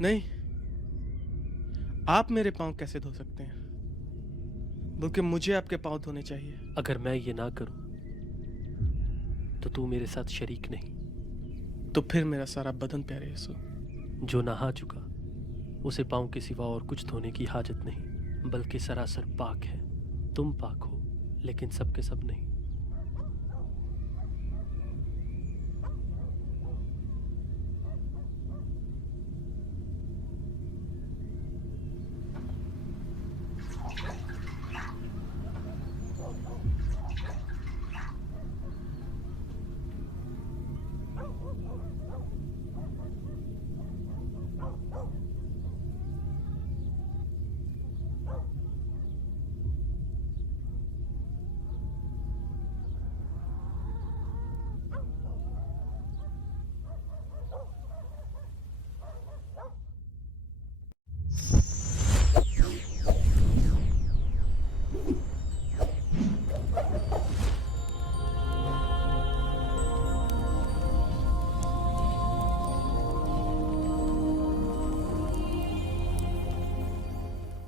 नहीं, आप मेरे पाँव कैसे धो सकते हैं? बल्कि मुझे आपके पाँव धोने चाहिए। अगर मैं ये ना करूं तो तू मेरे साथ शरीक नहीं। तो फिर मेरा सारा बदन प्यारे यीशु। जो नहा चुका उसे पाँव के सिवा और कुछ धोने की हाजत नहीं, बल्कि सरासर पाक है। तुम पाक हो, लेकिन सब के सब नहीं।